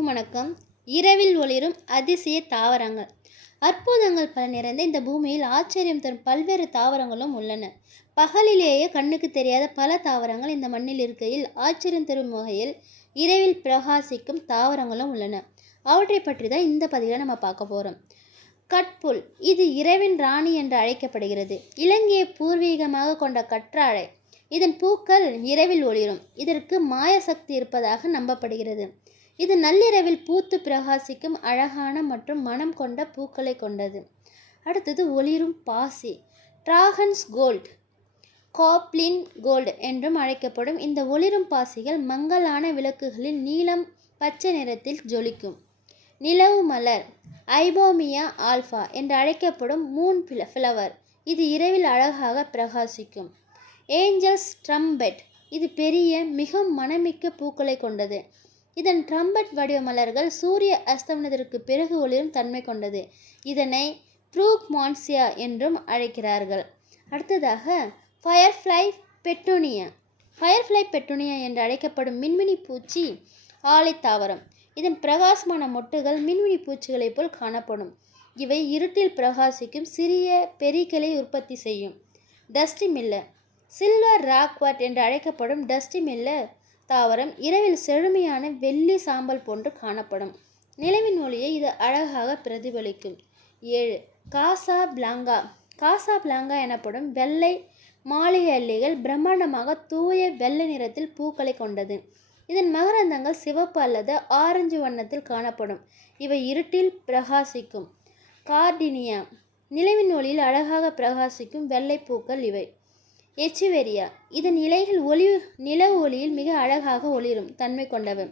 அனைவருக்கும் வணக்கம். இரவில் ஒளிரும் அதிசய தாவரங்கள். அற்புதங்கள் பல நிறைந்த இந்த பூமியில் ஆச்சரியம் தரும் பல்வேறு தாவரங்களும் உள்ளன. பகலிலேயே கண்ணுக்கு தெரியாத பல தாவரங்கள் இந்த மண்ணில் இருக்கையில் ஆச்சரியம் தரும் வகையில் இரவில் பிரகாசிக்கும் தாவரங்களும் உள்ளன. அவற்றை பற்றி தான் இந்த பதிவில் நம்ம பார்க்க போகிறோம் கட்புல் இது இரவின் ராணி என்று அழைக்கப்படுகிறது. இலங்கையை பூர்வீகமாக கொண்ட கற்றாழை. இதன் பூக்கள் இரவில் ஒளிரும். இதற்கு மாய சக்தி இருப்பதாக நம்பப்படுகிறது. இது நள்ளிரவில் பூத்து பிரகாசிக்கும் அழகான மற்றும் மனம் கொண்ட பூக்களை கொண்டது. அடுத்தது ஒளிரும் பாசி டிராகன்ஸ் கோல்ட் காப்ளின் கோல்டு என்றும் அழைக்கப்படும். இந்த ஒளிரும் பாசிகள் மங்கலான விளக்குகளில் நீலம் பச்சை நிறத்தில் ஜொலிக்கும். நிலவு மலர் ஐபோமியா ஆல்ஃபா என்று அழைக்கப்படும் மூன் ஃப்ளவர் இது இரவில் அழகாக பிரகாசிக்கும். ஏஞ்சல்ஸ் ட்ரம்பெட் இது பெரிய மிக மனமிக்க பூக்களை கொண்டது. இதன் ட்ரம்பட் வடிவ மலர்கள் சூரிய அஸ்தமனத்திற்கு பிறகு ஒளிரும் தன்மை கொண்டது. இதனை ப்ரூக் மான்சியா என்றும் அழைக்கிறார்கள். அடுத்ததாக ஃபயர்ஃப்ளை பெட்டூனியா. ஃபயர்ஃப்ளை பெட்டோனியா என்று அழைக்கப்படும் மின்மினி பூச்சி ஆலை தாவரம். இதன் பிரகாசமான மொட்டுகள் மின்மினி பூச்சிகளைப் போல் காணப்படும். இவை இருட்டில் பிரகாசிக்கும் சிறிய பெரிகளை உற்பத்தி செய்யும். டஸ்டி மில்லர் சில்வர் ராக்வாட் என்று அழைக்கப்படும் டஸ்டி மில்லர் தாவரம் இரவில் செழுமையான வெள்ளி சாம்பல் போன்று காணப்படும். நிலவின் ஒளியை இது அழகாக பிரதிபலிக்கும். ஏழு காசா பிளாங்கா காசா பிளாங்கா எனப்படும் வெள்ளை மாளிகை அல்லிகள் பிரம்மாண்டமாக தூய வெள்ளை நிறத்தில் பூக்களை கொண்டது. இதன் மகரந்தங்கள் சிவப்பு அல்லது ஆரஞ்சு வண்ணத்தில் காணப்படும். இவை இருட்டில் பிரகாசிக்கும். கார்டினியா. நிலவின் ஒளியில் அழகாக பிரகாசிக்கும் வெள்ளை பூக்கள் இவை. எச்சிவெரியா. இதன் இலைகள் ஒளி நில ஒளியில் மிக அழகாக ஒளிரும் தன்மை கொண்டவை.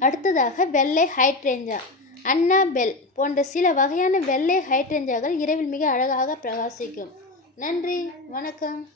அடுத்ததாக வெள்ளை ஹைட்ரேஞ்சா. அன்னாபெல் போன்ற சில வகையான வெள்ளை ஹைட்ரேஞ்சாக்கள் இரவில் மிக அழகாக பிரகாசிக்கும். நன்றி வணக்கம்.